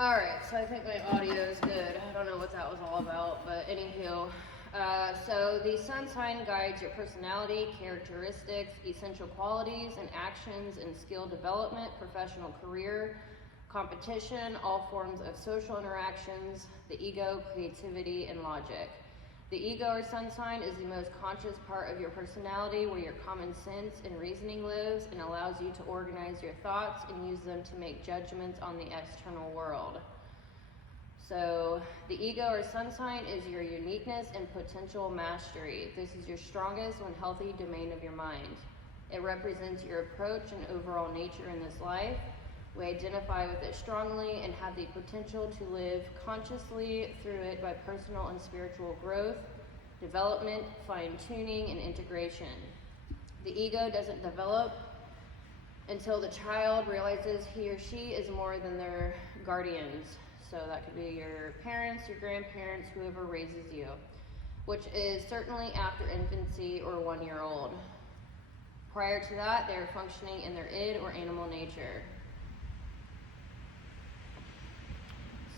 Alright, so I think my audio is good. I don't know what that was all about, but anywho. So the sun sign guides your personality, characteristics, essential qualities, and actions in skill development, professional career, competition, all forms of social interactions, the ego, creativity, and logic. The ego or sun sign is the most conscious part of your personality, where your common sense and reasoning lives and allows you to organize your thoughts and use them to make judgments on the external world. So the ego or sun sign is your uniqueness and potential mastery. This is your strongest when healthy domain of your mind. It represents your approach and overall nature in this life. We identify with it strongly and have the potential to live consciously through it by personal and spiritual growth, development, fine-tuning, and integration. The ego doesn't develop until the child realizes he or she is more than their guardians. So that could be your parents, your grandparents, whoever raises you, which is certainly after infancy or 1-year-old. Prior to that, they are functioning in their id or animal nature.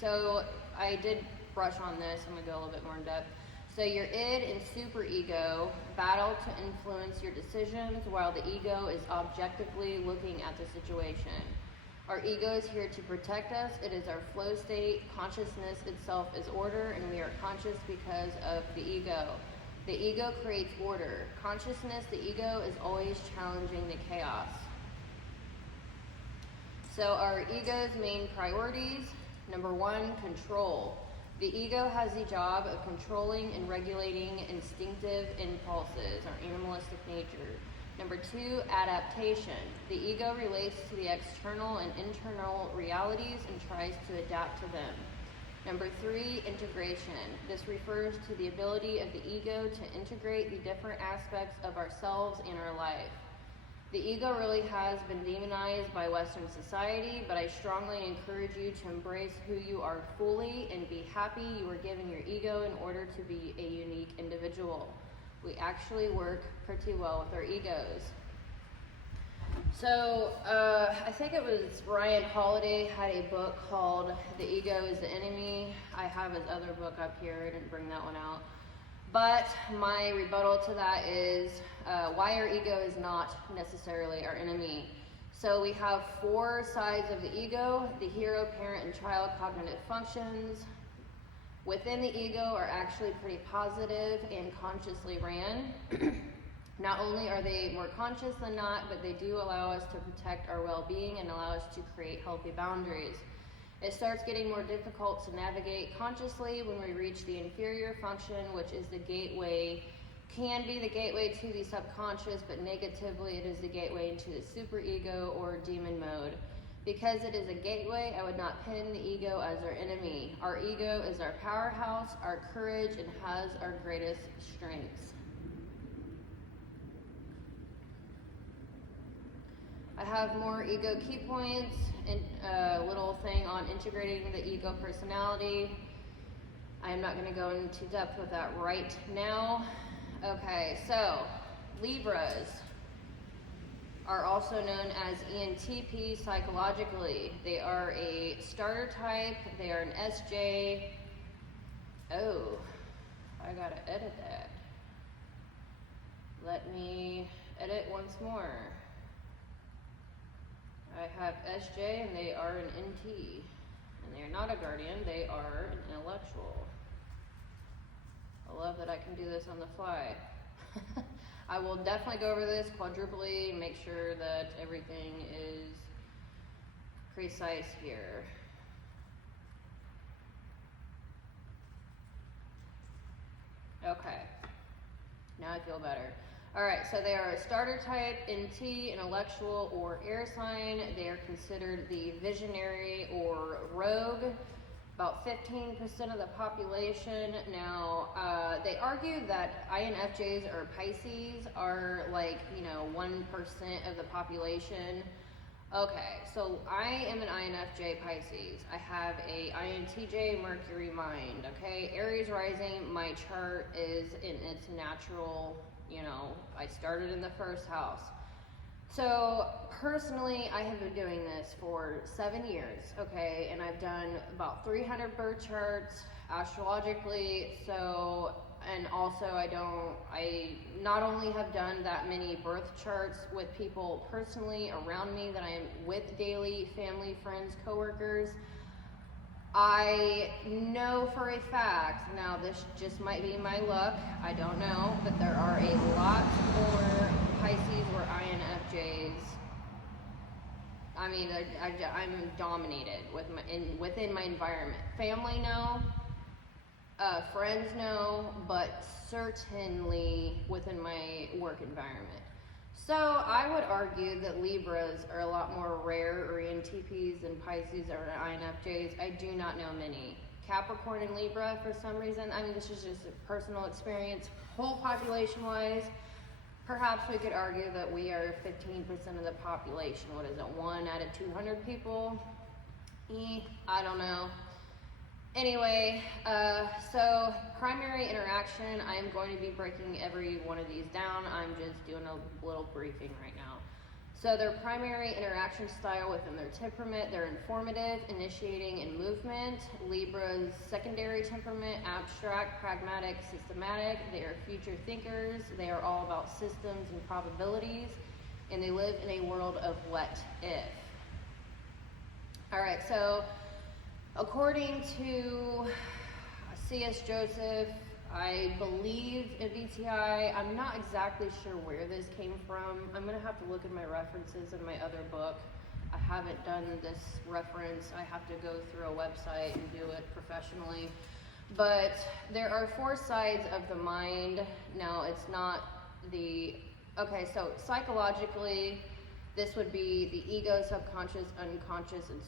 So I did brush on this. I'm going to go a little bit more in depth. So your id and superego battle to influence your decisions while the ego is objectively looking at the situation. Our ego is here to protect us. It is our flow state. Consciousness itself is order, and we are conscious because of the ego. The ego creates order. Consciousness, the ego, is always challenging the chaos. So our ego's main priorities: number 1, control. The ego has the job of controlling and regulating instinctive impulses, our animalistic nature. Number 2, adaptation. The ego relates to the external and internal realities and tries to adapt to them. Number 3, integration. This refers to the ability of the ego to integrate the different aspects of ourselves and our life. The ego really has been demonized by Western society, but I strongly encourage you to embrace who you are fully and be happy you were given your ego in order to be a unique individual. We actually work pretty well with our egos. So I think it was Ryan Holiday had a book called The Ego is the Enemy. I have his other book up here. I didn't bring that one out. But my rebuttal to that is why our ego is not necessarily our enemy. So we have 4 sides of the ego: the hero, parent, and child cognitive functions. Within the ego are actually pretty positive and consciously ran. Not only are they more conscious than not, but they do allow us to protect our well-being and allow us to create healthy boundaries. It starts getting more difficult to navigate consciously when we reach the inferior function, which is the gateway, can be the gateway to the subconscious, but negatively it is the gateway into the superego or demon mode. Because it is a gateway, I would not pin the ego as our enemy. Our ego is our powerhouse, our courage, and has our greatest strengths. I have more ego key points and a little thing on integrating the ego personality. I am not going to go into depth with that right now. Okay, so Libras are also known as Entp psychologically. They are a starter type. They are an SJ. Oh, I gotta edit that. Let me edit once more. I have SJ and they are an NT. And they are not a guardian, they are an intellectual. I love that I can do this on the fly. I will definitely go over this quadruply, make sure that everything is precise here. Okay, now I feel better. Alright, so they are a starter type, NT, intellectual, or air sign. They are considered the visionary or rogue. About 15% of the population. Now, they argue that INFJs or Pisces are 1% of the population. Okay, so I am an INFJ Pisces. I have a INTJ Mercury mind, okay? Aries rising, my chart is in its natural, I started in the first house. So personally, I have been doing this for 7 years, okay, and I've done about 300 birth charts astrologically. So, and also I not only have done that many birth charts with people personally around me that I am with daily, family, friends, coworkers, I know for a fact, now this just might be my luck, I don't know, but there are a lot more Pisces or INFJs. I mean, I'm dominated within my environment. Family, no. Friends, no. But certainly within my work environment. So I would argue that Libras are a lot more rare or Entps than Pisces or INFJs. I do not know many. Capricorn and Libra for some reason. I mean, this is just a personal experience. Whole population-wise, perhaps we could argue that we are 15% of the population. What is it, 1 out of 200 people? I don't know. Anyway, so primary interaction, I'm going to be breaking every one of these down. I'm just doing a little briefing right now. So their primary interaction style within their temperament, they're informative, initiating, and movement. Libra's secondary temperament, abstract, pragmatic, systematic. They are future thinkers. They are all about systems and probabilities, and they live in a world of what if. All right, so according to C.S. Joseph, I believe in BTI. I'm not exactly sure where this came from. I'm going to have to look at my references in my other book. I haven't done this reference. I have to go through a website and do it professionally. But there are 4 sides of the mind. Now, it's not the... Okay, so psychologically, this would be the ego, subconscious, unconscious, and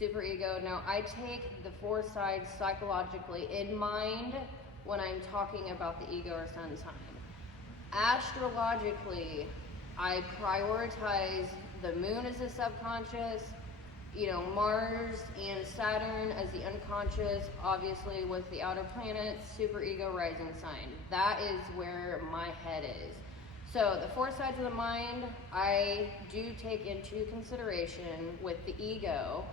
superego. Now, I take the 4 sides psychologically in mind when I'm talking about the ego or sun sign. Astrologically, I prioritize the moon as the subconscious, Mars and Saturn as the unconscious, obviously with the outer planets, superego, rising sign. That is where my head is. So the 4 sides of the mind, I do take into consideration with the ego.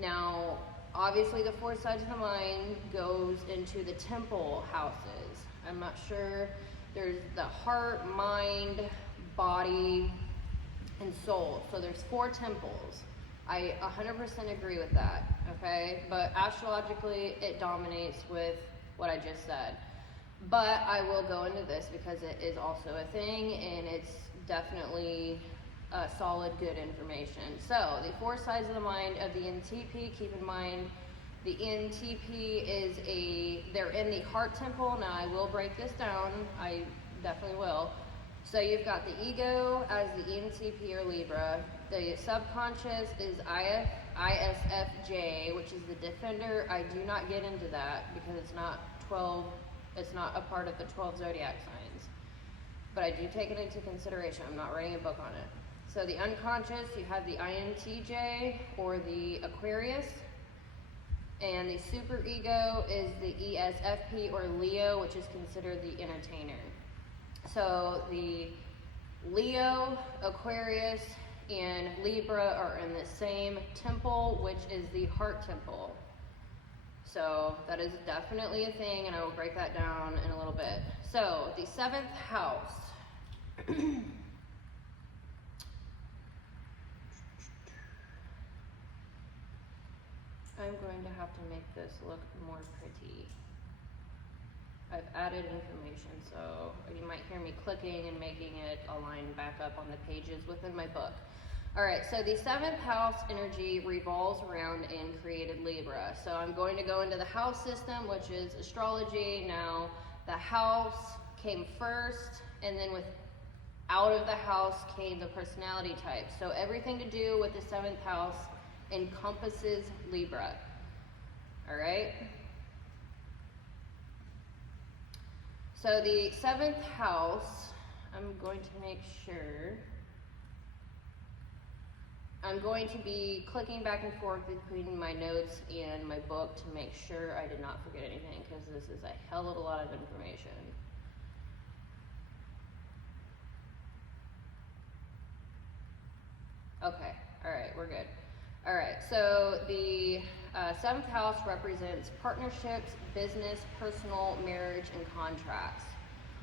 Now, obviously the 4 sides of the mind goes into the temple houses. I'm not sure. There's the heart, mind, body, and soul. So there's 4 temples. I 100% agree with that, okay? But astrologically, it dominates with what I just said. But I will go into this because it is also a thing, and it's definitely solid, good information. So, the 4 sides of the mind of the Entp, keep in mind, the Entp is they're in the heart temple. Now, I will break this down. I definitely will. So, you've got the ego as the Entp or Libra. The subconscious is ISFJ, which is the defender. I do not get into that because it's not a part of the 12 zodiac signs. But I do take it into consideration. I'm not writing a book on it. So the unconscious, you have the INTJ or the Aquarius. And the superego is the ESFP or Leo, which is considered the entertainer. So the Leo, Aquarius, and Libra are in the same temple, which is the heart temple. So that is definitely a thing, and I will break that down in a little bit. So the 7th house. I'm going to have to make this look more pretty. I've added information, so you might hear me clicking and making it align back up on the pages within my book. All right, so the 7th house energy revolves around in created Libra. So I'm going to go into the house system, which is astrology. Now, the house came first, and then out of the house came the personality type. So everything to do with the 7th house encompasses Libra. All right? So the 7th house, I'm going to make sure... I'm going to be clicking back and forth between my notes and my book to make sure I did not forget anything, because this is a hell of a lot of information. Okay, all right, we're good. All right, so the 7th house represents partnerships, business, personal, marriage, and contracts.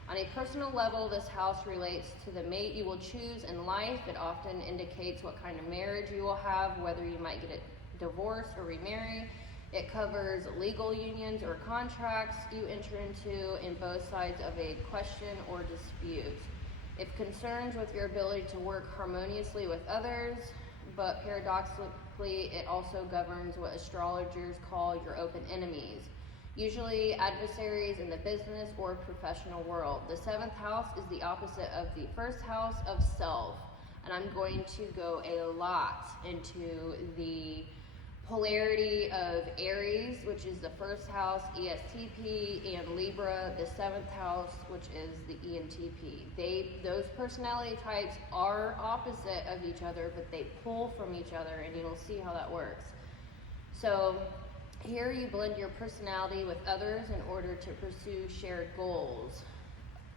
On a personal level, this house relates to the mate you will choose in life. It often indicates what kind of marriage you will have, whether you might get a divorce or remarry. It covers legal unions or contracts you enter into in both sides of a question or dispute. It concerns with your ability to work harmoniously with others, but paradoxically, it also governs what astrologers call your open enemies, usually adversaries in the business or professional world. The 7th house is the opposite of the 1st house of self, and I'm going to go a lot into the polarity of Aries, which is the 1st house, ESTP, and Libra, the 7th house, which is the ENTP. Those personality types are opposite of each other, but they pull from each other, and you'll see how that works. So here you blend your personality with others in order to pursue shared goals.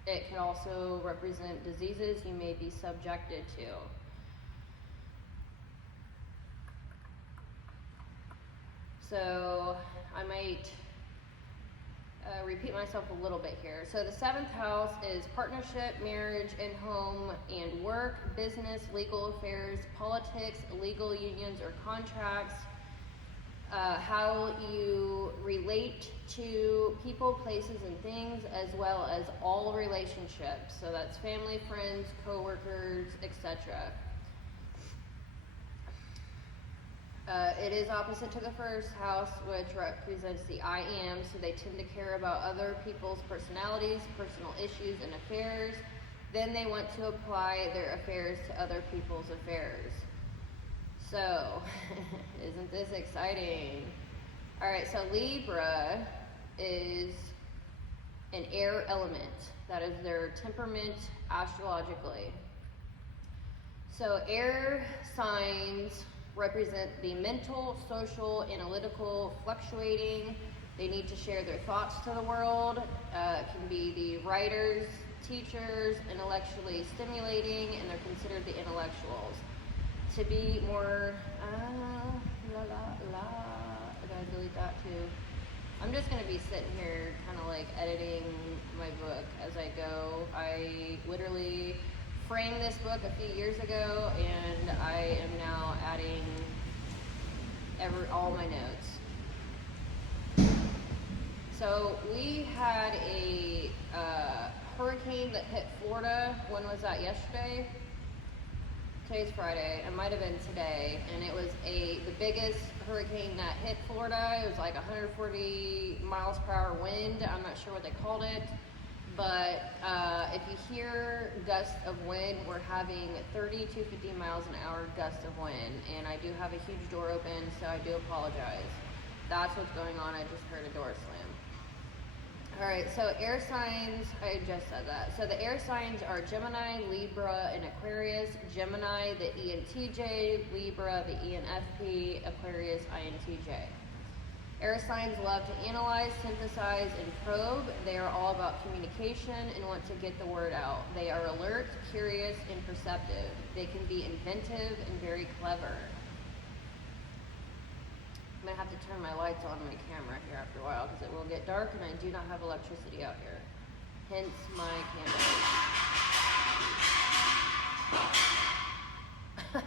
It can also represent diseases you may be subjected to. So I might repeat myself a little bit here. So the 7th house is partnership, marriage, and home, and work, business, legal affairs, politics, legal unions or contracts, how you relate to people, places, and things, as well as all relationships. So that's family, friends, co-workers, etc. It is opposite to the 1st house, which represents the I am, so they tend to care about other people's personalities, personal issues, and affairs. Then they want to apply their affairs to other people's affairs. So, isn't this exciting? All right, so Libra is an air element. That is their temperament astrologically. So air signs represent the mental, social, analytical, fluctuating. They need to share their thoughts to the world. It can be the writers, teachers, intellectually stimulating, and they're considered the intellectuals. To be more, I gotta delete that too. I'm just gonna be sitting here kind of like editing my book as I go. I literally framed this book a few years ago, and I am now adding all my notes. So we had a hurricane that hit Florida. When was that? Yesterday? Today's Friday. It might have been today, and it was the biggest hurricane that hit Florida. It was like 140 miles per hour wind. I'm not sure what they called it. But if you hear gusts of wind, we're having 30 to 50 miles an hour gusts of wind. And I do have a huge door open, so I do apologize. That's what's going on. I just heard a door slam. All right, so air signs, I just said that. So the air signs are Gemini, Libra, and Aquarius. Gemini, the ENTJ, Libra, the ENFP, Aquarius, INTJ. Air signs love to analyze, synthesize, and probe. They are all about communication and want to get the word out. They are alert, curious, and perceptive. They can be inventive and very clever. I'm going to have to turn my lights on my camera here after a while because it will get dark and I do not have electricity out here. Hence my candle.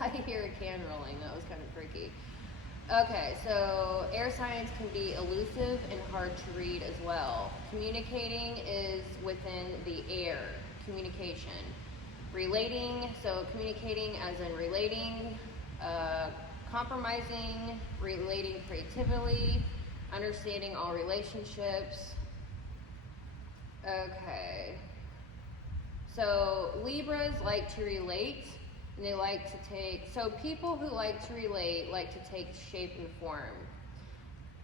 I hear a can rolling. That was kind of freaky. Okay, so air signs can be elusive and hard to read as well. Communicating is within the air, communication. Relating, so communicating as in relating, compromising, relating creatively, understanding all relationships. Okay, so Libras like to relate. And they like to take, so people who like to relate like to take shape and form.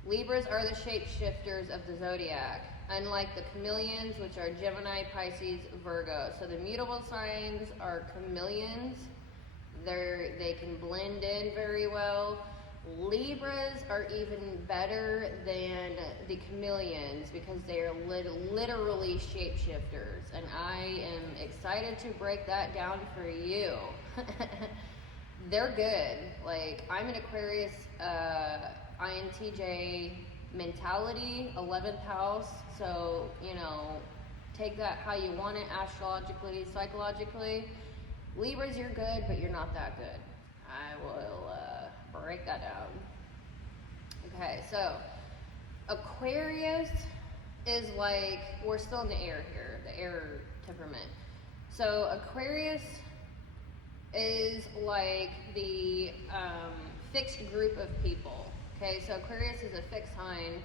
Libras are the shapeshifters of the zodiac, unlike the chameleons, which are Gemini, Pisces, Virgo. So the mutable signs are chameleons. They can blend in very well. Libras are even better than the chameleons because they are literally shapeshifters, and I am excited to break that down for you. they're good. Like, I'm an Aquarius, INTJ mentality, 11th house, so, you know, take that how you want it, astrologically, psychologically. Libras, you're good, but you're not that good. I will break that down. Okay, so Aquarius is like, we're still in the air here, the air temperament. So Aquarius is like the fixed group of people. Okay, so Aquarius is a fixed sign,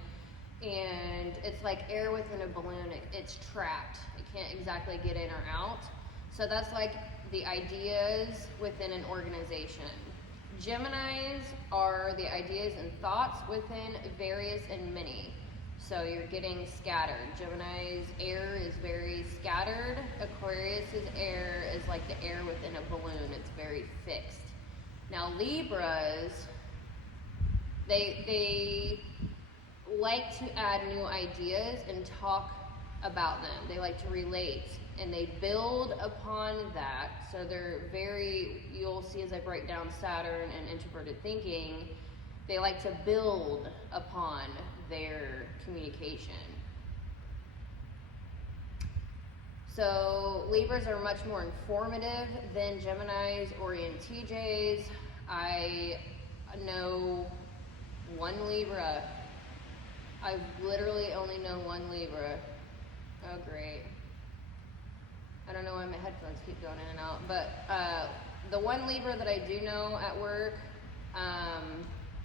and it's like air within a balloon. It's trapped. It can't exactly get in or out. So that's like the ideas within an organization. Geminis are the ideas and thoughts within various and many. So you're getting scattered. Gemini's air is very scattered. Aquarius's air is like the air within a balloon. It's very fixed. Now Libras, they like to add new ideas and talk about them. They like to relate and they build upon that. So they're very, you'll see as I break down Saturn and introverted thinking, they like to build upon their communication. So Libras are much more informative than Geminis or ENTJs. I know one Libra. I've literally only known one Libra. Oh, great. I don't know why my headphones keep going in and out, but the one Libra that I do know at work,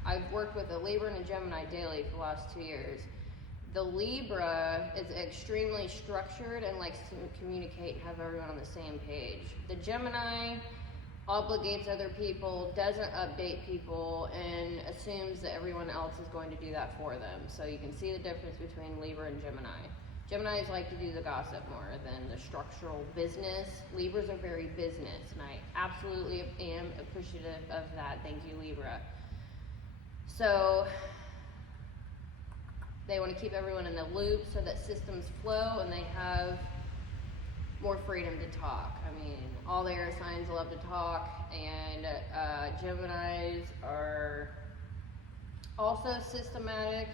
I've worked with a Libra and a Gemini daily for the last 2 years. The Libra is extremely structured and likes to communicate and have everyone on the same page. The Gemini obligates other people, doesn't update people, and assumes that everyone else is going to do that for them. So you can see the difference between Libra and Gemini. Geminis like to do the gossip more than the structural business. Libras are very business, and I absolutely am appreciative of that. Thank you, Libra. So they want to keep everyone in the loop so that systems flow and they have more freedom to talk. I mean, all the air signs love to talk, and Geminis are also systematic,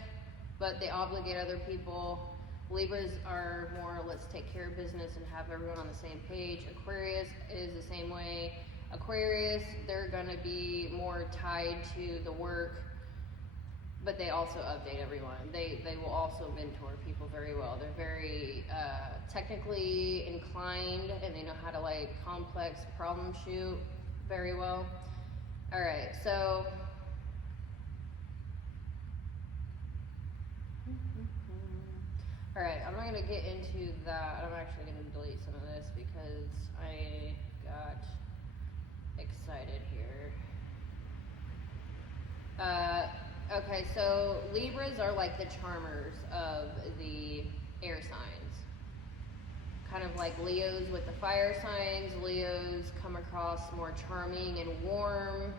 but they obligate other people. Libras are more, let's take care of business and have everyone on the same page. Aquarius is the same way. Aquarius, they're going to be more tied to the work, but they also update everyone. They will also mentor people very well. They're very technically inclined, and they know how to like complex problem shoot very well. All right, so all right, I'm not going to get into that. I'm actually going to delete some of this because I got excited here. Okay, so Libras are like the charmers of the air signs. Kind of like Leos with the fire signs. Leos come across more charming and warm,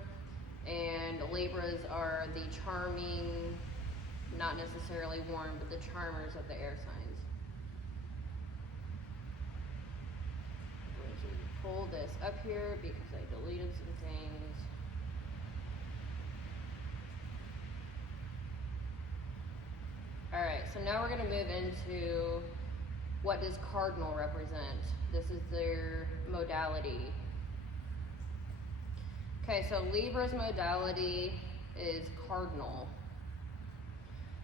and Libras are the charming, not necessarily warm, but the charmers of the air signs. I'm going to pull this up here because I deleted some things. Alright, so now we're going to move into what does cardinal represent. This is their modality. Okay, so Libra's modality is cardinal.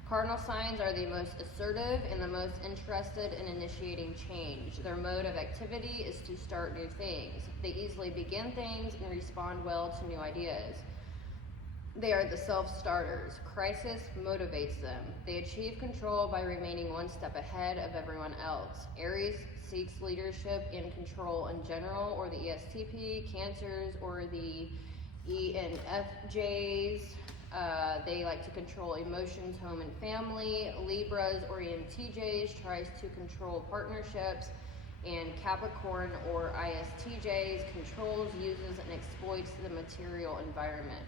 Cardinal signs are the most assertive and the most interested in initiating change. Their mode of activity is to start new things. They easily begin things and respond well to new ideas. They are the self-starters. Crisis motivates them. They achieve control by remaining one step ahead of everyone else. Aries seeks leadership and control in general, or the ESTP, Cancers, or the ENFJs. They like to control emotions, home, and family. Libras or ENTJs tries to control partnerships, and Capricorn or ISTJs controls, uses, and exploits the material environment.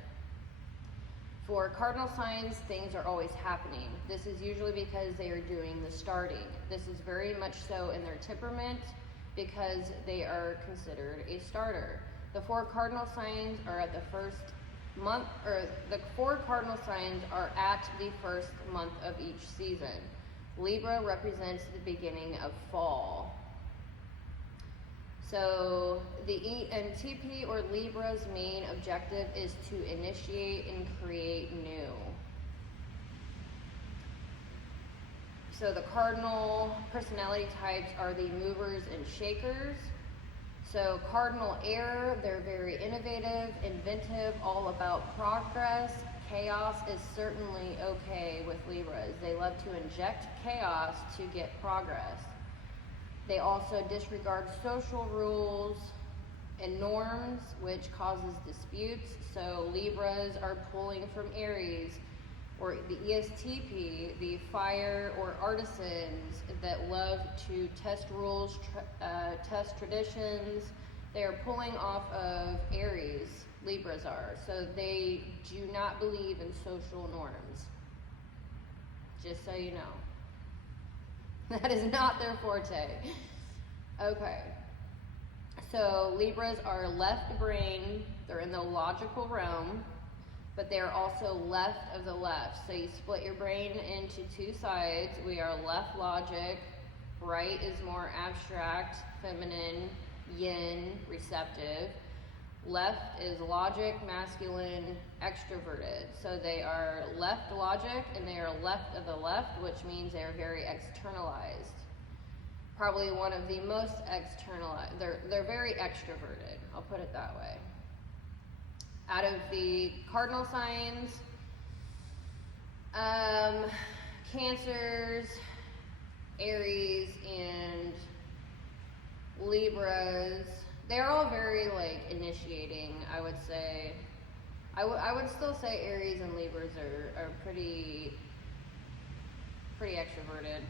For cardinal signs, things are always happening. This is usually because they are doing the starting. This is very much so in their temperament because they are considered a starter. The 4 cardinal signs are at the first month, or the 4 cardinal signs are at the first month of each season. Libra represents the beginning of fall. So the Entp or Libra's main objective is to initiate and create new. So the cardinal personality types are the movers and shakers. So cardinal air, they're very innovative, inventive, all about progress. Chaos is certainly okay with Libras. They love to inject chaos to get progress. They also disregard social rules and norms, which causes disputes. So Libras are pulling from Aries, or the ESTP, the fire or artisans that love to test rules, test traditions. They are pulling off of Aries, Libras are. So they do not believe in social norms. Just so you know. That is not their forte. Okay. So Libras are left brain. They're in the logical realm, but they're also left of the left. So you split your brain into 2 sides. We are left logic. Right is more abstract, feminine, yin, receptive. Left is logic, masculine, extroverted. So they are left logic and they are left of the left, which means they are very externalized. Probably one of the most externalized. They're very extroverted, I'll put it that way. Out of the cardinal signs, Cancers, Aries, and Libras, they're all very like initiating, I would say. I would still say Aries and Libras are pretty extroverted.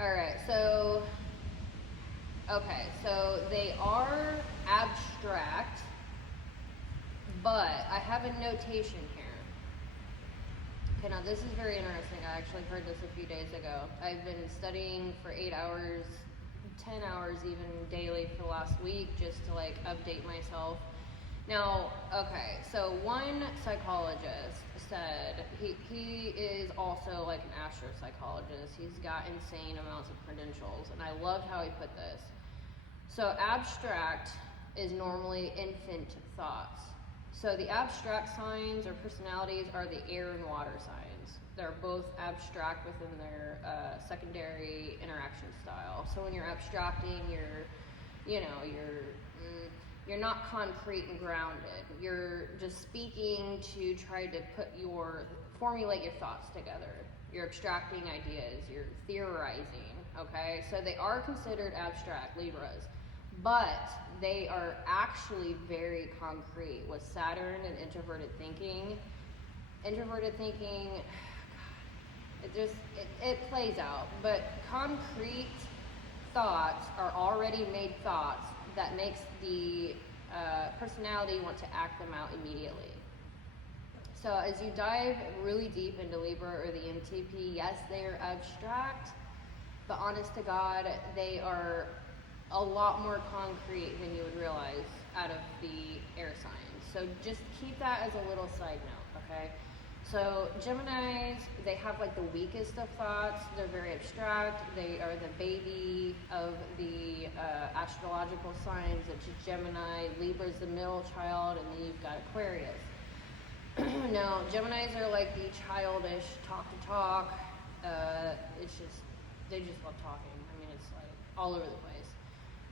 Alright, so they are abstract, but I have a notation here. Okay, now this is very interesting. I actually heard this a few days ago. I've been studying for 8 hours, 10 hours even daily for the last week just to like update myself. Now, okay, so one psychologist said, he is also like an astro-psychologist. He's got insane amounts of credentials, and I loved how he put this. So abstract is normally infant thoughts. So the abstract signs or personalities are the air and water signs. They're both abstract within their secondary interaction style. So when you're abstracting, you're not concrete and grounded. You're just speaking to try to formulate your thoughts together. You're abstracting ideas, you're theorizing, okay? So they are considered abstract, Libras, but they are actually very concrete with Saturn and introverted thinking. Introverted thinking, it plays out, but concrete thoughts are already made thoughts that makes the personality want to act them out immediately. So as you dive really deep into Libra or the Entp, yes, they are abstract, but honest to God, they are a lot more concrete than you would realize out of the air signs. So just keep that as a little side note, okay? So Geminis, they have like the weakest of thoughts. They're very abstract. They are the baby of the astrological signs, which is Gemini. Libra's the middle child, and then you've got Aquarius. Now, Geminis are like the childish talk. They just love talking. I mean, it's like all over the place.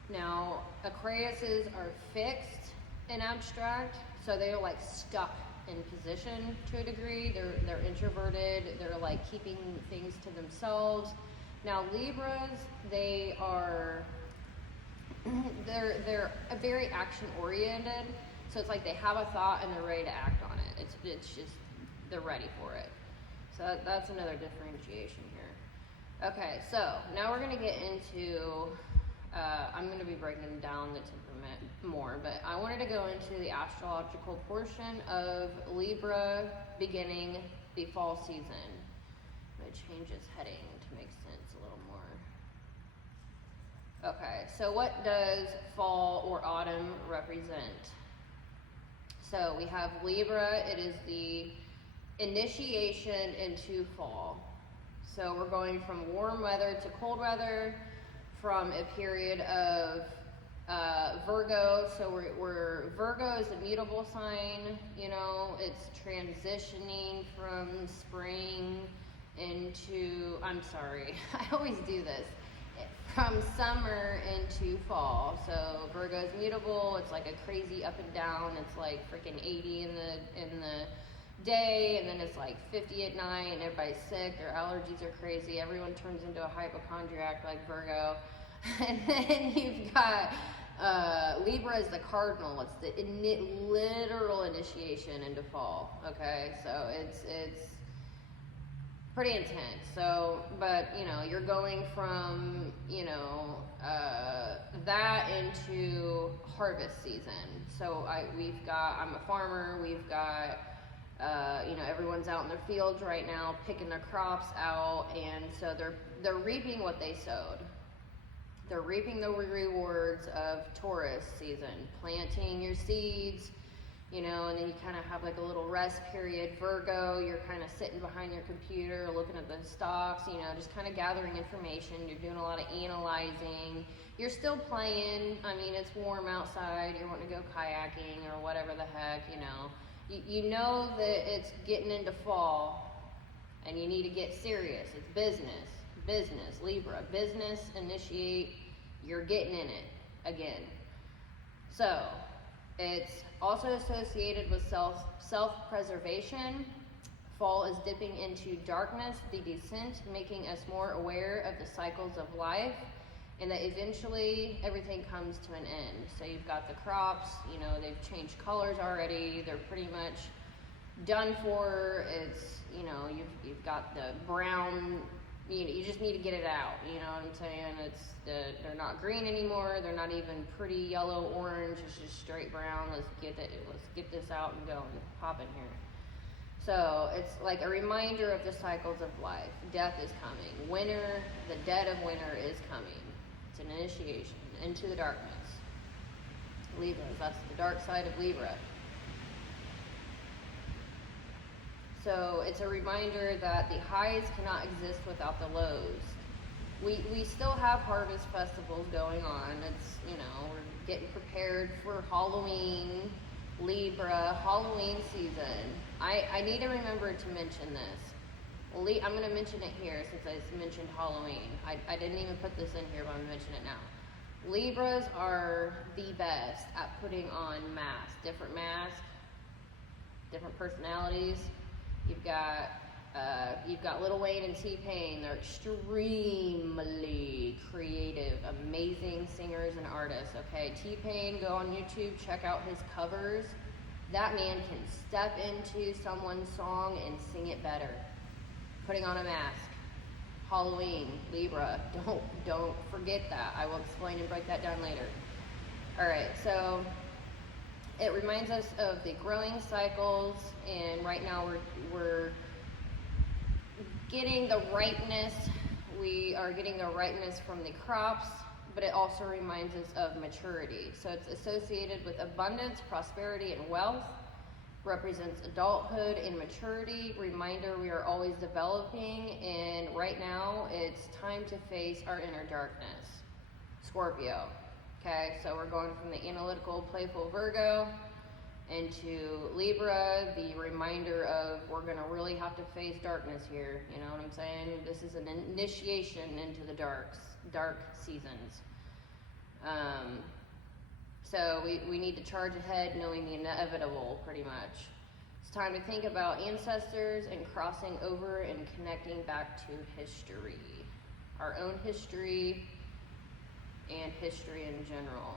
Now, Aquariuses are fixed and abstract, so they're like stuck in position to a degree. They're introverted. They're like keeping things to themselves. Now, Libras, they're very action oriented. So it's like they have a thought and they're ready to act on it. It's just they're ready for it. So that's another differentiation here. Okay, so now we're gonna get into. I'm going to be breaking down the temperament more, but I wanted to go into the astrological portion of Libra beginning the fall season. I'm going to change its heading to make sense a little Okay, so what does fall or autumn represent? So we have Libra. It is the initiation into fall. So we're going from warm weather to cold weather, from a period of Virgo. So we're Virgo is a mutable sign. You know, it's transitioning from spring into, I'm sorry, I always do this, from summer into fall. So Virgo is mutable. It's like a crazy up and down. It's like freaking 80 in the day, and then it's like 50 at night, and everybody's sick. Their allergies are crazy. Everyone turns into a hypochondriac like Virgo. And then you've got Libra is the cardinal. It's the literal initiation into fall. Okay, so it's pretty intense. So, but you know, you're going from that into harvest season. So I'm a farmer. We've got everyone's out in their fields right now picking their crops out, and so they're reaping what they sowed. They're reaping the rewards of Taurus season, planting your seeds, and then you kind of have like a little rest period. Virgo, you're kind of sitting behind your computer, looking at the stocks, just kind of gathering information. You're doing a lot of analyzing. You're still playing. I mean, it's warm outside. You're wanting to go kayaking or whatever the heck, You know that it's getting into fall, and you need to get serious. It's business, Libra, business, initiate, you're getting in it again. So, it's also associated with self-preservation. Fall is dipping into darkness, the descent, making us more aware of the cycles of life, and that eventually everything comes to an end. So you've got the crops, they've changed colors already, they're pretty much done for. It's, you've got the brown, you just need to get it out, you know what I'm saying? They're not green anymore, they're not even pretty yellow, orange, it's just straight brown. Let's get this out and go and pop in here. So it's like a reminder of the cycles of life. Death is coming. Winter, the dead of winter is coming. It's an initiation into the darkness. Libra, that's the dark side of Libra. So it's a reminder that the highs cannot exist without the lows. We still have harvest festivals going on. It's, we're getting prepared for Halloween, Libra, Halloween season. I need to remember to mention this. I'm going to mention it here since I mentioned Halloween. I didn't even put this in here, but I'm going to mention it now. Libras are the best at putting on masks, different personalities. You've got Lil Wayne and T-Pain. They're extremely creative, amazing singers and artists. Okay, T-Pain, go on YouTube, check out his covers. That man can step into someone's song and sing it better. Putting on a mask. Halloween, Libra, don't forget that. I will explain and break that down later. All right, so it reminds us of the growing cycles, and right now we're getting the ripeness. We are getting the ripeness from the crops, but it also reminds us of maturity. So it's associated with abundance, prosperity, and wealth. Represents adulthood and maturity. Reminder, we are always developing, and right now it's time to face our inner darkness. Scorpio. Okay, so we're going from the analytical, playful Virgo into Libra, the reminder of we're going to really have to face darkness here. You know what I'm saying? This is an initiation into the dark seasons. So we need to charge ahead knowing the inevitable, pretty much. It's time to think about ancestors and crossing over and connecting back to history. Our own history and history in general.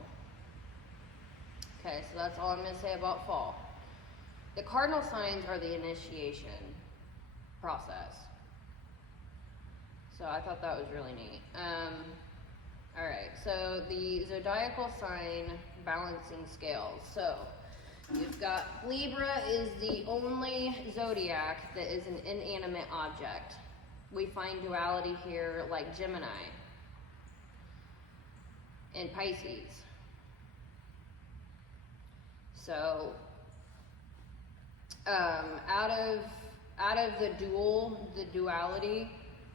Okay, so that's all I'm going to say about fall. The cardinal signs are the initiation process. So I thought that was really neat. Alright, so the zodiacal sign balancing scales. So you've got Libra is the only zodiac that is an inanimate object. We find duality here like Gemini. and Pisces. So, out of the duality,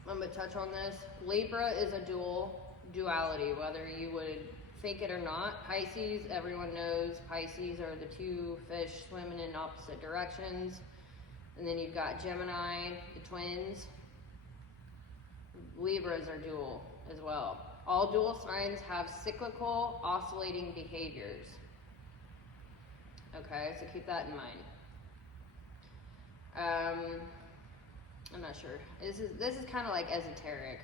I'm going to touch on this. Libra is a duality, whether you would think it or not. Pisces, everyone knows Pisces are the two fish swimming in opposite directions. And then you've got Gemini, the twins. Libras are dual as well. All dual signs have cyclical, oscillating behaviors. Okay, so keep that in mind. I'm not sure. This is kind of like esoteric.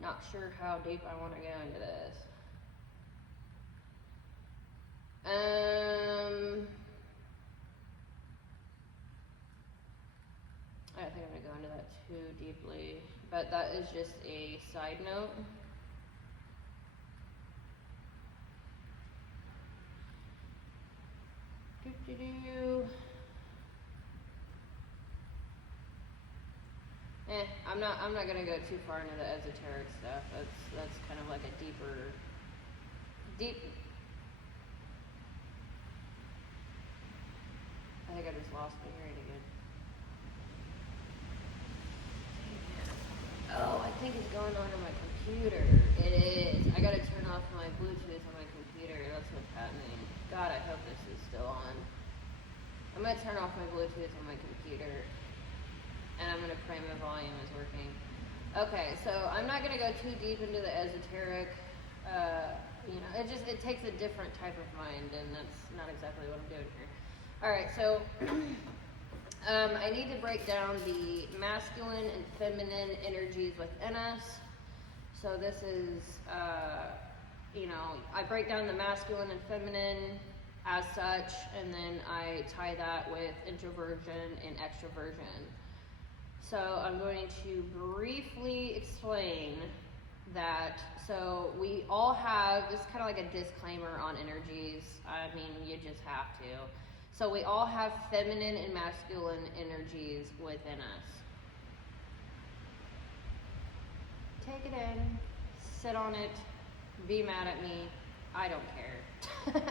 Not sure how deep I want to go into this. I don't think I'm gonna go into that too deeply, but that is just a side note. I'm not gonna go too far into the esoteric stuff. That's kind of like a deep. I think I just lost my hearing again. Oh, I think it's going on my computer. It is. I gotta turn off my Bluetooth on my computer. That's what's happening. God, I hope this is still on. I'm gonna turn off my Bluetooth on my computer, and I'm gonna pray my volume is working. Okay, so I'm not gonna go too deep into the esoteric. It takes a different type of mind, and that's not exactly what I'm doing here. All right, so I need to break down the masculine and feminine energies within us. So this is, I break down the masculine and feminine as such, and then I tie that with introversion and extroversion. So I'm going to briefly explain that. So we all have, this is kind of like a disclaimer on energies. I mean, you just have to. So we all have feminine and masculine energies within us. Take it in, sit on it, be mad at me, I don't care.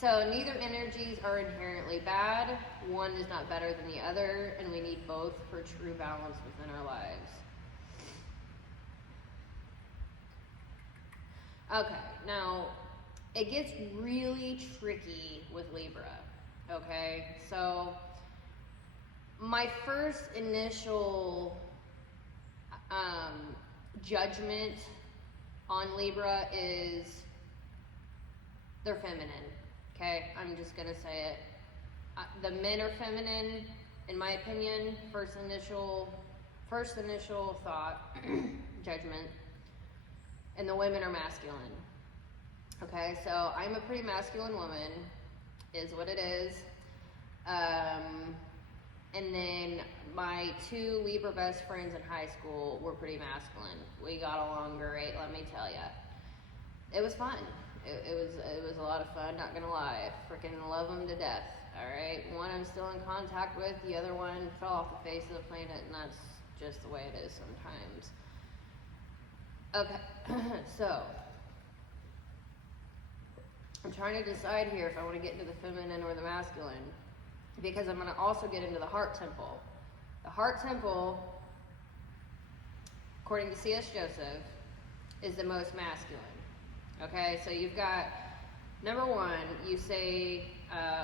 So neither energies are inherently bad. One is not better than the other, and we need both for true balance within our lives. Okay, now it gets really tricky with Libra. Okay, so my first initial judgment on Libra is they're feminine. Okay, I'm just gonna say it. The men are feminine, in my opinion. First initial thought, judgment, and the women are masculine. Okay, so I'm a pretty masculine woman, is what it is. And then my two Libra best friends in high school were pretty masculine. We got along great, let me tell ya. It was fun. It was a lot of fun, not gonna lie. I freaking love them to death, alright? One I'm still in contact with, the other one fell off the face of the planet, and that's just the way it is sometimes. Okay, so I'm trying to decide here if I want to get into the feminine or the masculine, because I'm going to also get into the heart temple. The heart temple, according to C.S. Joseph, is the most masculine. Okay, so you've got, number one, you say,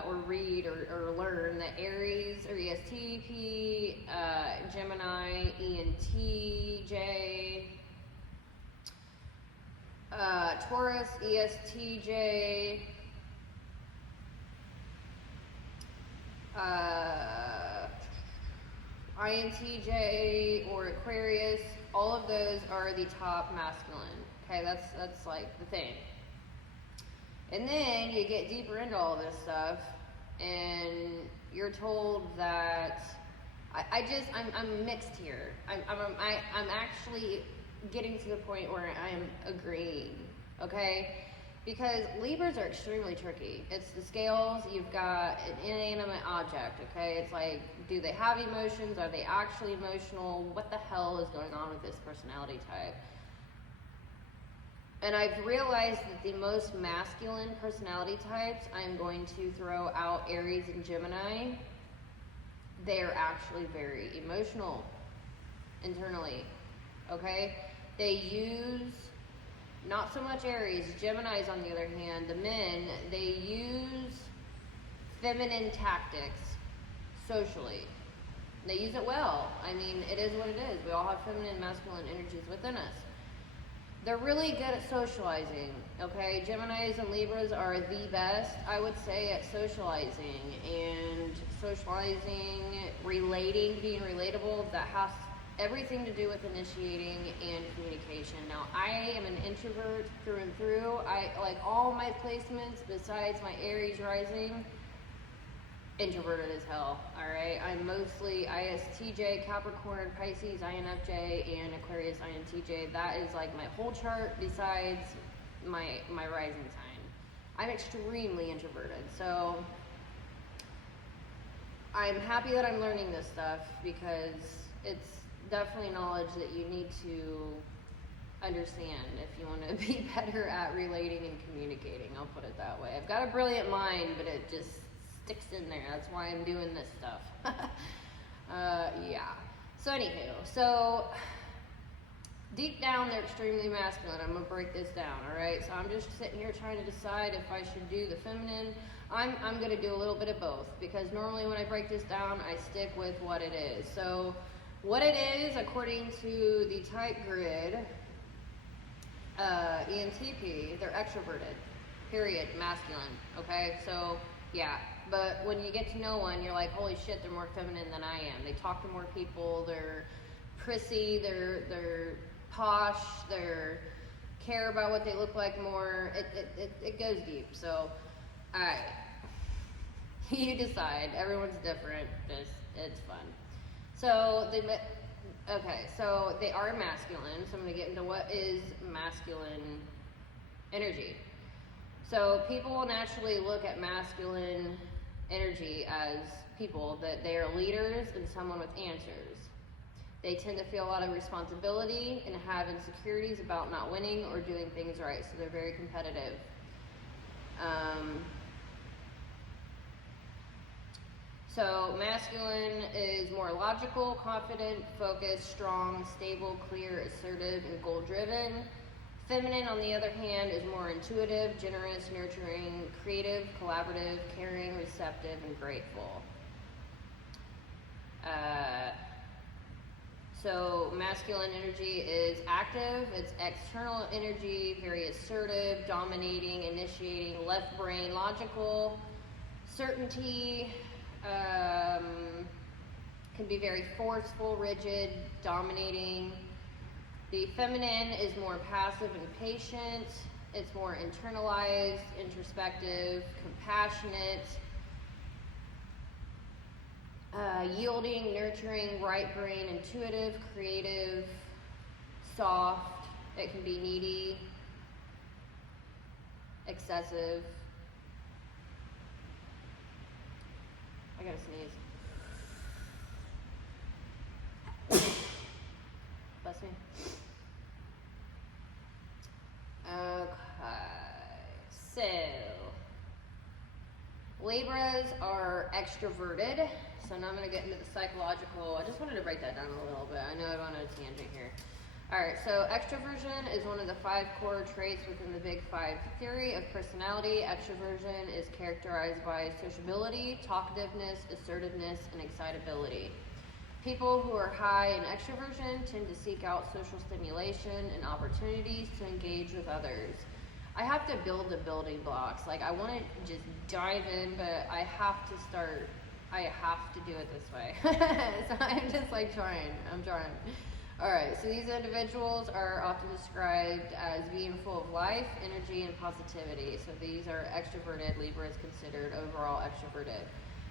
or read, or learn that Aries, or ESTP, Gemini, ENTJ, Taurus, ESTJ, INTJ, or Aquarius, all of those are the top masculine. Okay, that's like the thing. And then you get deeper into all this stuff, and you're told that I'm mixed here. I'm actually getting to the point where I am agreeing, okay? Because Libras are extremely tricky. It's the scales, you've got an inanimate object, okay? It's like, do they have emotions? Are they actually emotional? What the hell is going on with this personality type? And I've realized that the most masculine personality types, I'm going to throw out Aries and Gemini. They're actually very emotional internally, okay? They use, not so much Aries, Geminis on the other hand, the men, they use feminine tactics socially. They use it well. I mean, it is what it is. We all have feminine and masculine energies within us. They're really good at socializing, okay? Geminis and Libras are the best, I would say, at socializing. And socializing, relating, being relatable, that has everything to do with initiating and communication. Now, I am an introvert through and through. I like all my placements besides my Aries rising, introverted as hell, all right? I'm mostly ISTJ, Capricorn, Pisces, INFJ, and Aquarius, INTJ. That is like my whole chart besides my rising sign. I'm extremely introverted, so I'm happy that I'm learning this stuff because it's definitely knowledge that you need to understand if you want to be better at relating and communicating. I'll put it that way. I've got a brilliant mind, but it just sticks in there. That's why I'm doing this stuff. Yeah. So anywho, so deep down they're extremely masculine. I'm gonna break this down, all right? So I'm just sitting here trying to decide if I should do the feminine. I'm gonna do a little bit of both because normally when I break this down, I stick with what it is. So what it is, according to the type grid, ENTP, they're extroverted, period, masculine, okay? So yeah. But when you get to know one, you're like, holy shit, they're more feminine than I am. They talk to more people, they're prissy, they're posh, they're care about what they look like more. It goes deep. So, alright. You decide. Everyone's different. It's fun. So, so they are masculine. So I'm going to get into what is masculine energy. So people will naturally look at masculine energy as people that they are leaders and someone with answers. They tend to feel a lot of responsibility and have insecurities about not winning or doing things right, so they're very competitive. So masculine is more logical, confident, focused, strong, stable, clear, assertive, and goal-driven. Feminine, on the other hand, is more intuitive, generous, nurturing, creative, collaborative, caring, receptive, and grateful. So masculine energy is active, it's external energy, very assertive, dominating, initiating, left brain, logical, certainty, can be very forceful, rigid, dominating. The feminine is more passive and patient. It's more internalized, introspective, compassionate, yielding, nurturing, right brain, intuitive, creative, soft. It can be needy, excessive. I gotta sneeze. Bless me. Okay, so Libras are extroverted. So now I'm going to get into the psychological. I just wanted to break that down a little bit. I know I'm on a tangent here. Alright, so extroversion is one of the 5 core traits within the Big 5 theory of personality. Extroversion is characterized by sociability, talkativeness, assertiveness, and excitability. People who are high in extroversion tend to seek out social stimulation and opportunities to engage with others. I have to build the building blocks. Like, I want to just dive in, but I have to do it this way. So I'm just like trying. Alright, so these individuals are often described as being full of life, energy, and positivity. So these are extroverted. Libra is considered overall extroverted.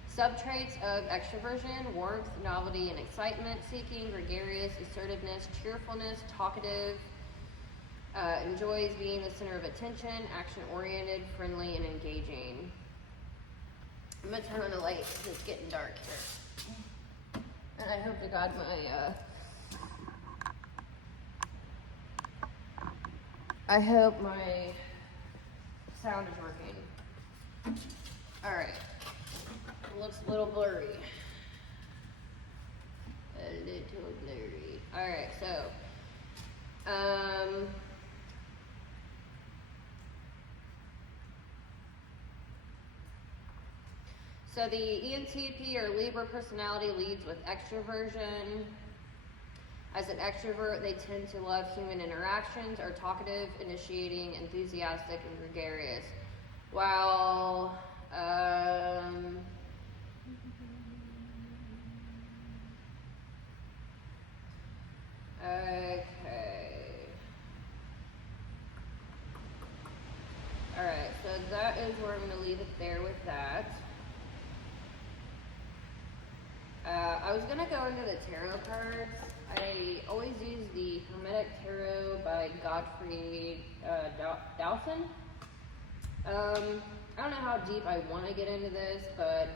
Subtraits of extroversion: warmth, novelty, and excitement, seeking, gregarious, assertiveness, cheerfulness, talkative, enjoys being the center of attention, action-oriented, friendly, and engaging. I'm going to turn on the light because it's getting dark here. And I hope to God I hope my sound is working. Alright. It looks a little blurry. A little blurry. Alright, so so the ENTP or Libra personality leads with extroversion. As an extrovert, they tend to love human interactions, are talkative, initiating, enthusiastic, and gregarious. While okay. Alright, so that is where I'm going to leave it there with that. I was going to go into the tarot cards. I always use the Hermetic Tarot by Godfrey Dowson. I don't know how deep I want to get into this, but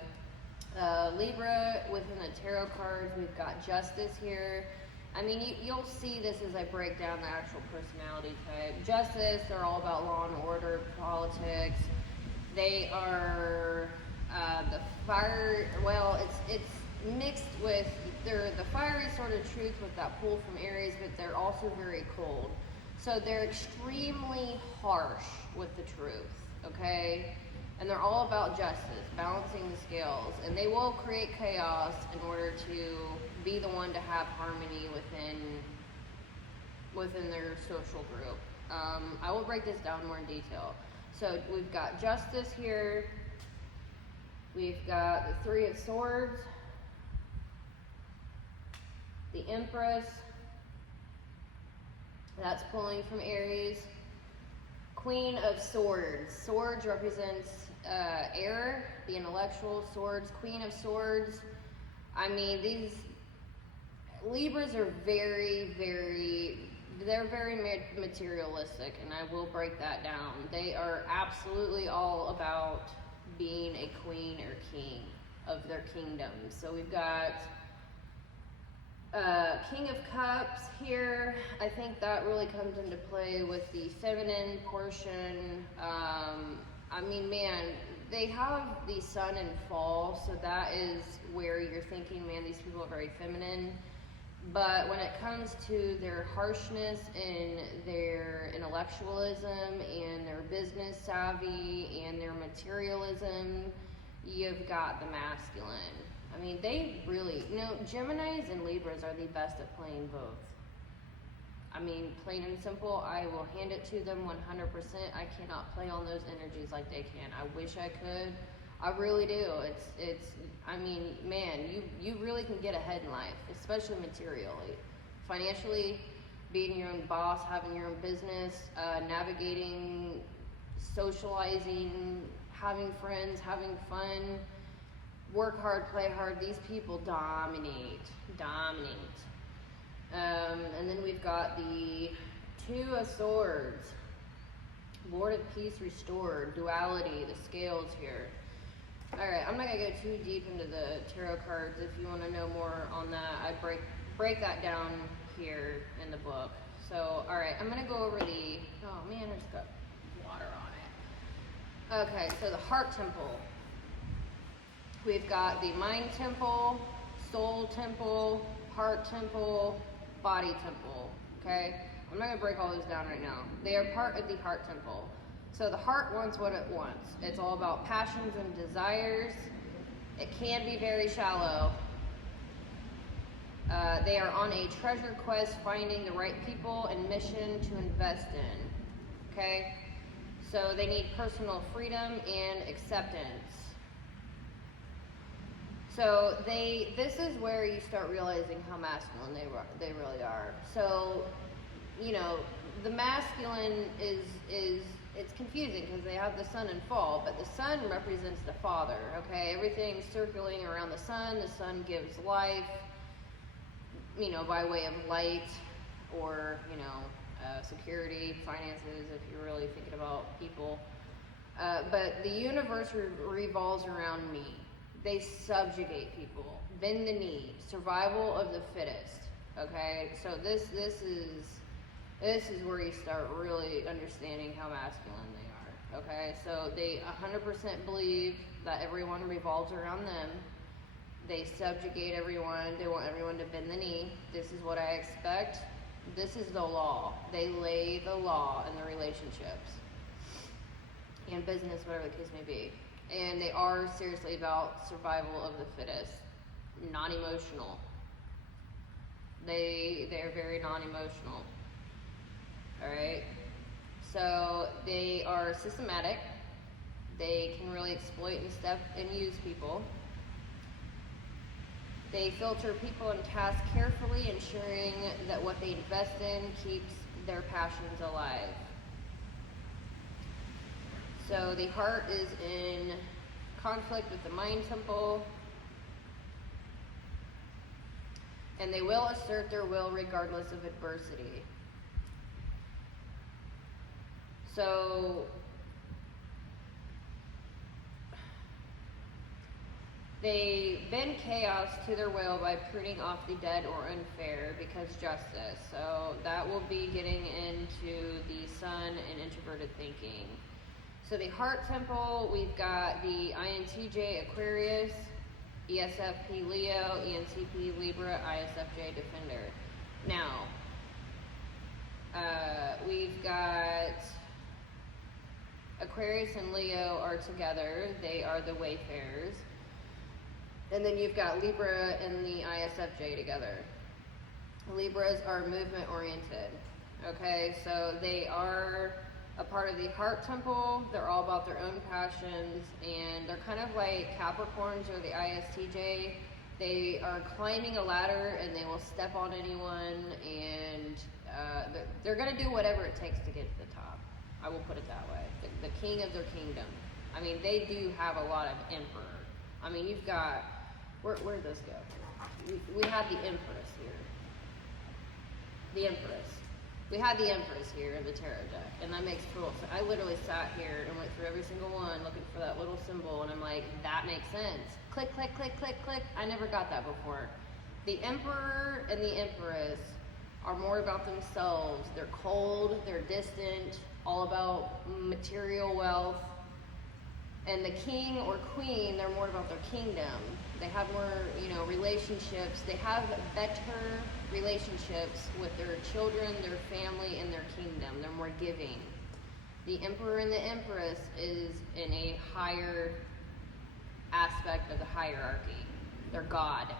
Libra, within the tarot cards, we've got Justice here. I mean, you'll see this as I break down the actual personality type. Justice, they're all about law and order, politics. They are the fire, well, it's mixed with, they're the fiery sort of truth with that pull from Aries, but they're also very cold. So they're extremely harsh with the truth, okay? And they're all about justice, balancing the scales. And they will create chaos in order to be the one to have harmony within their social group. I will break this down more in detail. So we've got Justice here. We've got the Three of Swords, the Empress, that's pulling from Aries. Queen of Swords. Swords represents air, the intellectual. Swords, Queen of Swords. I mean, these Libras are very materialistic, and I will break that down. They are absolutely all about being a queen or king of their kingdom. So we've got King of Cups here. I think that really comes into play with the feminine portion. I mean, man, they have the sun and fall, so that is where you're thinking, man, these people are very feminine. But when it comes to their harshness and their intellectualism and their business savvy and their materialism, you've got the masculine. I mean, they really, Geminis and Libras are the best at playing both. I mean, plain and simple, I will hand it to them 100%. I cannot play on those energies like they can. I wish I could. I really do. I mean, man, you really can get ahead in life, especially materially. Financially, being your own boss, having your own business, navigating, socializing, having friends, having fun, work hard, play hard. These people dominate. And then we've got the Two of Swords, Lord of Peace restored, duality, the scales here. Alright, I'm not going to go too deep into the tarot cards. If you want to know more on that, I break that down here in the book. So, alright, I'm going to go over the, oh man, there's got water on it. Okay, so the Heart Temple. We've got the Mind Temple, Soul Temple, Heart Temple, Body Temple, okay? I'm not going to break all those down right now. They are part of the Heart Temple. So the heart wants what it wants. It's all about passions and desires. It can be very shallow. They are on a treasure quest, finding the right people and mission to invest in, okay? So they need personal freedom and acceptance. So this is where you start realizing how masculine they really are. So, the masculine is it's confusing because they have the sun and fall, but the sun represents the father, okay? Everything's circling around the sun. The sun gives life, by way of light or, security, finances, if you're really thinking about people. But the universe revolves around me. They subjugate people, bend the knee, survival of the fittest, okay? So this is This is where you start really understanding how masculine they are, okay? So they 100% believe that everyone revolves around them. They subjugate everyone. They want everyone to bend the knee. This is what I expect. This is the law. They lay the law in the relationships and business, whatever the case may be. And they are seriously about survival of the fittest, non-emotional. They're very non-emotional. All right. So they are systematic. They can really exploit and use people. They filter people and tasks carefully, ensuring that what they invest in keeps their passions alive. So the heart is in conflict with the mind temple, and they will assert their will regardless of adversity. So they bend chaos to their will by pruning off the dead or unfair because justice. So that will be getting into the sun and introverted thinking. So the heart temple, we've got the INTJ Aquarius, ESFP Leo, ENTP Libra, ISFJ Defender. Now, we've got Aquarius and Leo are together. They are the wayfarers. And then you've got Libra and the ISFJ together. Libras are movement oriented. Okay, so they are a part of the heart temple. They're all about their own passions, and they're kind of like Capricorns or the ISTJ. They are climbing a ladder and they will step on anyone, and they're going to do whatever it takes to get to the top. I will put it that way. The king of their kingdom. I mean, they do have a lot of emperor. I mean, you've got, where'd this go? We have the empress here. The empress. We had the empress here in the tarot deck, and that makes total sense. I literally sat here and went through every single one looking for that little symbol, and I'm like, that makes sense. Click, click, click, click, click. I never got that before. The emperor and the empress are more about themselves. They're cold, they're distant, all about material wealth. And the king or queen, they're more about their kingdom. They have more, relationships. They have better relationships with their children, their family, and their kingdom. They're more giving. The emperor and the empress is in a higher aspect of the hierarchy. They're God,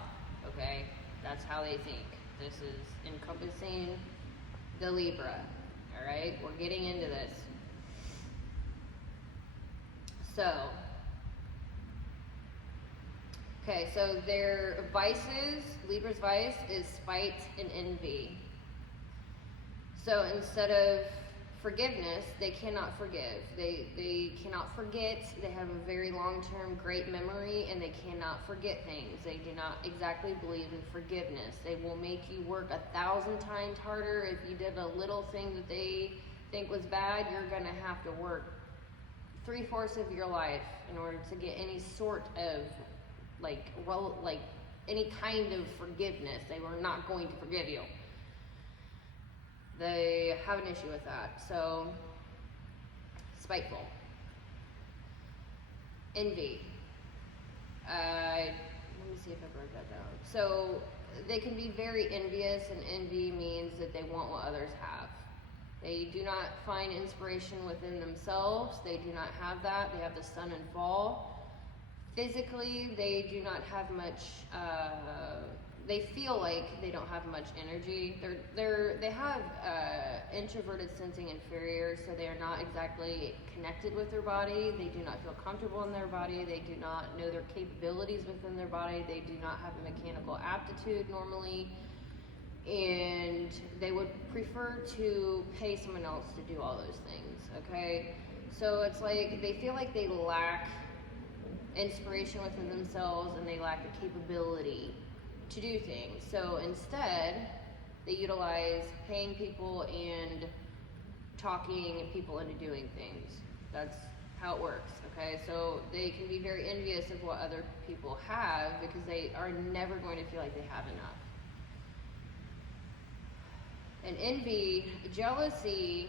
okay? That's how they think. This is encompassing the Libra, all right? We're getting into this. So their vices, Libra's vice is spite and envy. So instead of forgiveness, they cannot forgive. They cannot forget. They have a very long-term great memory, and they cannot forget things. They do not exactly believe in forgiveness. They will make you work 1,000 times harder. If you did a little thing that they think was bad, you're going to have to work 3/4 of your life in order to get any sort of any kind of forgiveness. They were not going to forgive you. They have an issue with that. So, spiteful. Envy. Let me see if I broke that down. So, they can be very envious, and envy means that they want what others have. They do not find inspiration within themselves. They do not have that. They have the sun and fall. Physically, they do not have much, they feel like they don't have much energy. They have introverted sensing inferior, so they are not exactly connected with their body. They do not feel comfortable in their body. They do not know their capabilities within their body. They do not have a mechanical aptitude normally. And they would prefer to pay someone else to do all those things, okay? So it's like they feel like they lack inspiration within themselves, and they lack the capability to do things. So instead, they utilize paying people and talking people into doing things. That's how it works, okay? So they can be very envious of what other people have because they are never going to feel like they have enough. And envy, jealousy.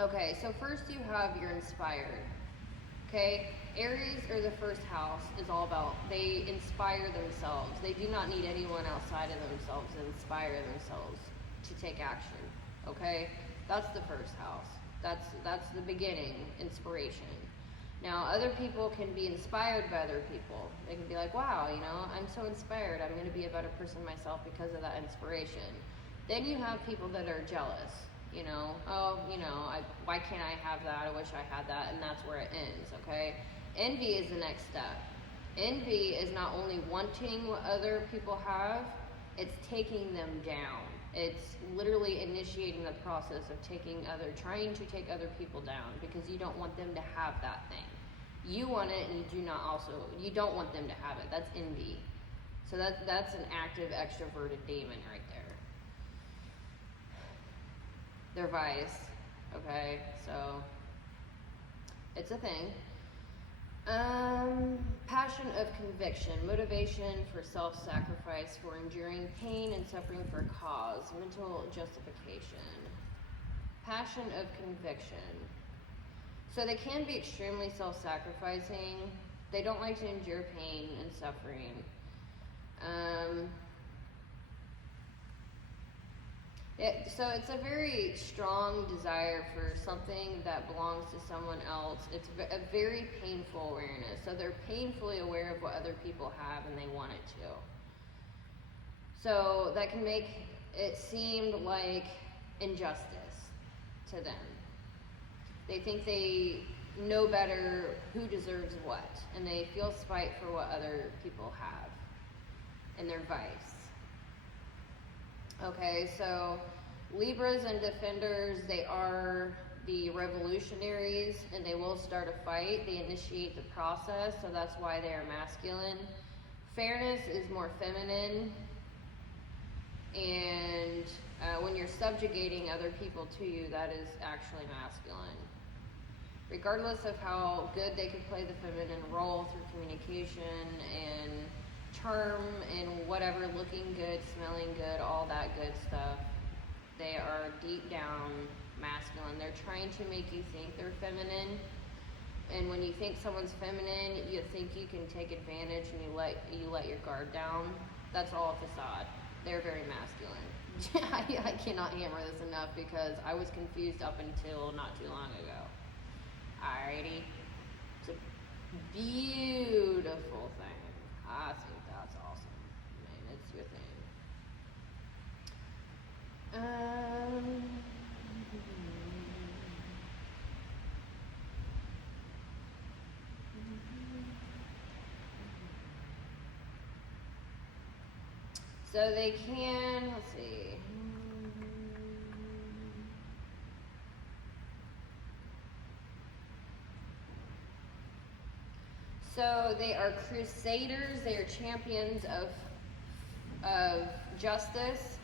Okay, so first you have your inspired. Okay, Aries, or the first house, is all about, they inspire themselves. They do not need anyone outside of themselves to inspire themselves to take action. Okay, that's the first house. That's the beginning, inspiration. Now, other people can be inspired by other people. They can be like, wow, you know, I'm so inspired. I'm going to be a better person myself because of that inspiration. Then you have people that are jealous. You know, oh, you know, why can't I have that? I wish I had that. And that's where it ends, okay? Envy is the next step. Envy is not only wanting what other people have, it's taking them down. It's literally initiating the process of trying to take other people down because you don't want them to have that thing. You want it, and you don't want them to have it. That's envy. So that's an active, extroverted demon right there. Their vice, okay? So it's a thing. Passion of conviction, motivation for self-sacrifice, for enduring pain and suffering for a cause, mental justification. Passion of conviction. So they can be extremely self-sacrificing. They don't like to endure pain and suffering. So it's a very strong desire for something that belongs to someone else. It's a very painful awareness. So they're painfully aware of what other people have and they want it to. So that can make it seem like injustice to them. They think they know better who deserves what, and they feel spite for what other people have and their vice. Okay, so Libras and Defenders, they are the revolutionaries, and they will start a fight. They initiate the process, so that's why they are masculine. Fairness is more feminine, and when you're subjugating other people to you, that is actually masculine. Regardless of how good they can play the feminine role through communication and charm and whatever, looking good, smelling good, all that good stuff, they are deep down masculine. They're trying to make you think they're feminine, and when you think someone's feminine, you think you can take advantage and you let your guard down. That's all a facade. They're very masculine. I cannot hammer this enough because I was confused up until not too long ago. Alrighty, it's a beautiful thing. I think that's awesome. Man, it's your thing. So they can, let's see. So they are crusaders, they are champions of justice.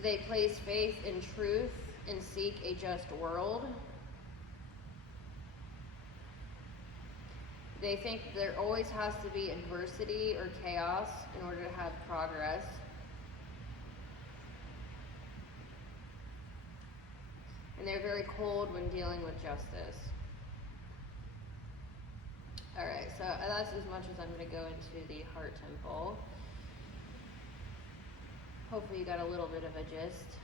They place faith in truth and seek a just world. They think there always has to be adversity or chaos in order to have progress. And they're very cold when dealing with justice. Alright, so that's as much as I'm going to go into the heart temple. Hopefully you got a little bit of a gist.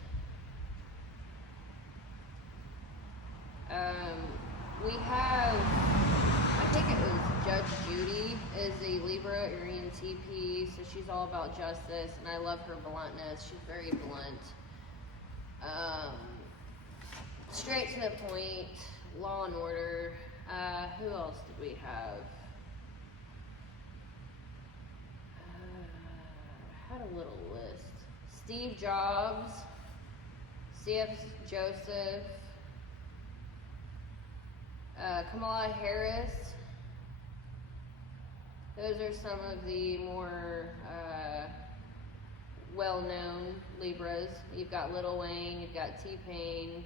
We have, I think it was Judge Judy is a Libra or Entp, so she's all about justice, and I love her bluntness. She's very blunt. Straight to the point, law and order. Who else did we have? I had a little list. Steve Jobs, C.F. Joseph, Kamala Harris. Those are some of the more well-known Libras. You've got Lil Wayne, you've got T-Pain.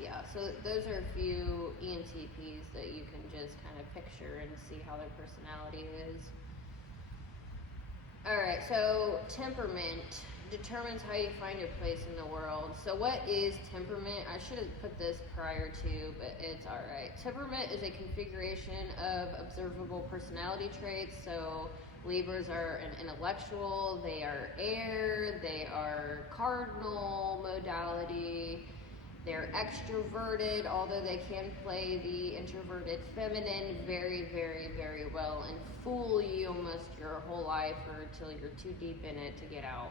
Yeah, so those are a few ENTPs that you can just kind of picture and see how their personality is. Alright, so temperament determines how you find your place in the world. So what is temperament? I should have put this prior to, but it's alright. Temperament is a configuration of observable personality traits. So Libras are an intellectual, they are air, they are cardinal modality, they're extroverted, although they can play the introverted feminine very, very, very well and fool you almost your whole life or until you're too deep in it to get out.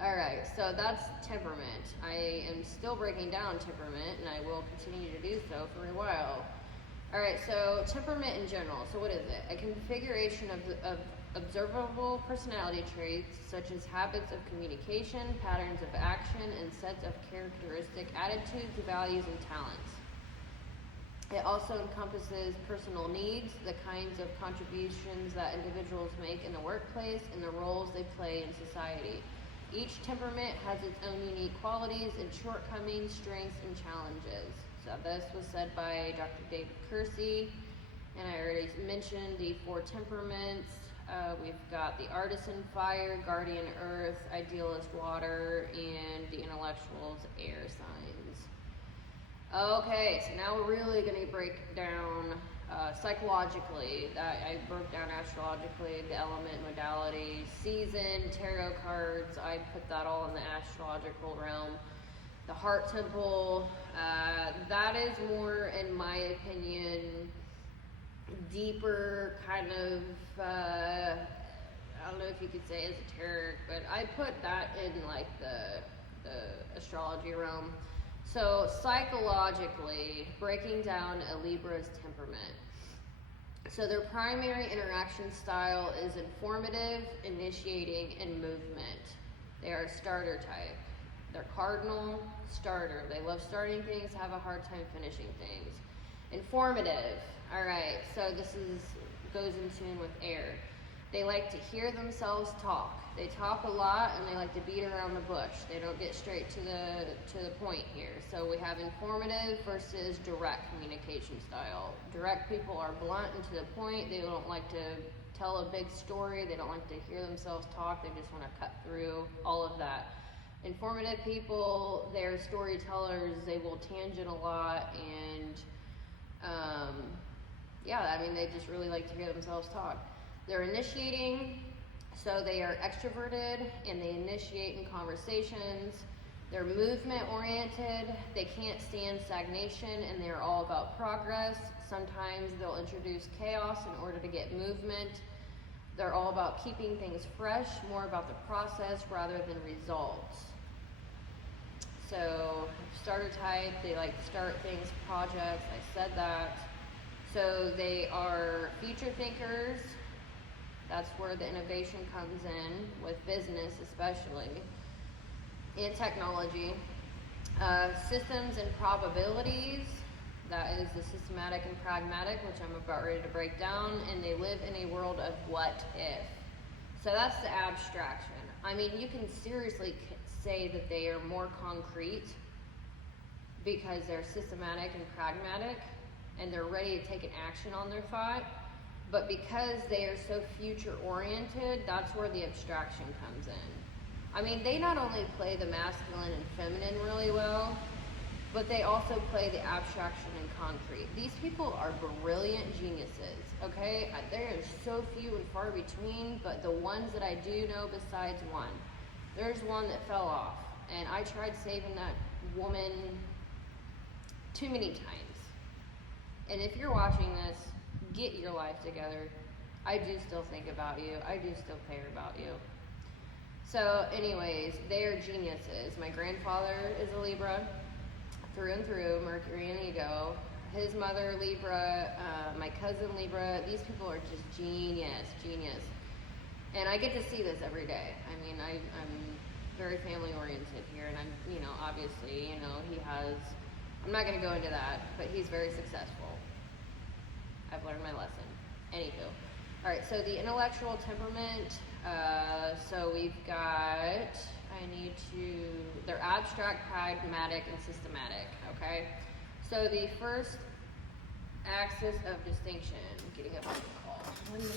Alright, so that's temperament. I am still breaking down temperament, and I will continue to do so for a while. Alright, so temperament in general. So what is it? A configuration of observable personality traits such as habits of communication, patterns of action, and sets of characteristic attitudes, values, and talents. It also encompasses personal needs, the kinds of contributions that individuals make in the workplace, and the roles they play in society. Each temperament has its own unique qualities and shortcomings, strengths, and challenges. So this was said by Dr. David Kersey, and I already mentioned the 4 temperaments. We've got the artisan fire, guardian earth, idealist water, and the intellectuals air signs. Okay, so now we're really going to break down psychologically. I broke down astrologically, the element, modality, season, tarot cards. I put that all in the astrological realm. The heart temple, that is more, in my opinion, deeper kind of, I don't know if you could say esoteric, but I put that in like the astrology realm. So psychologically, breaking down a Libra's temperament. So their primary interaction style is informative, initiating, and movement. They are starter type. They're cardinal, starter. They love starting things, have a hard time finishing things. Informative. All right, so this goes in tune with air. They like to hear themselves talk. They talk a lot and they like to beat around the bush. They don't get straight to the point here. So we have informative versus direct communication style. Direct people are blunt and to the point. They don't like to tell a big story. They don't like to hear themselves talk. They just want to cut through all of that. Informative people, they're storytellers. They will tangent a lot and they just really like to hear themselves talk. They're initiating, so they are extroverted and they initiate in conversations. They're movement oriented. They can't stand stagnation and they're all about progress. Sometimes they'll introduce chaos in order to get movement. They're all about keeping things fresh, more about the process rather than results. So starter type, they like to start things, projects, I said that. So they are future thinkers. That's where the innovation comes in, with business especially, and technology. Systems and probabilities, that is the systematic and pragmatic, which I'm about ready to break down, and they live in a world of what if. So that's the abstraction. I mean, you can seriously say that they are more concrete because they're systematic and pragmatic, and they're ready to take an action on their thought. But because they are so future-oriented, that's where the abstraction comes in. I mean, they not only play the masculine and feminine really well, but they also play the abstraction and concrete. These people are brilliant geniuses, okay? There are so few and far between, but the ones that I do know besides one, there's one that fell off, and I tried saving that woman too many times. And if you're watching this, get your life together. I do still think about you. I do still care about you. So anyways, they are geniuses. My grandfather is a Libra, through and through, Mercury and ego. His mother, Libra, my cousin, Libra. These people are just genius. And I get to see this every day. I mean, I'm very family oriented here, and I'm, obviously, he has, I'm not going to go into that, but he's very successful. I've learned my lesson. Anywho. Alright, so the intellectual temperament, so we've got they're abstract, pragmatic, and systematic, okay? So the first axis of distinction, getting up on the call, 1 minute.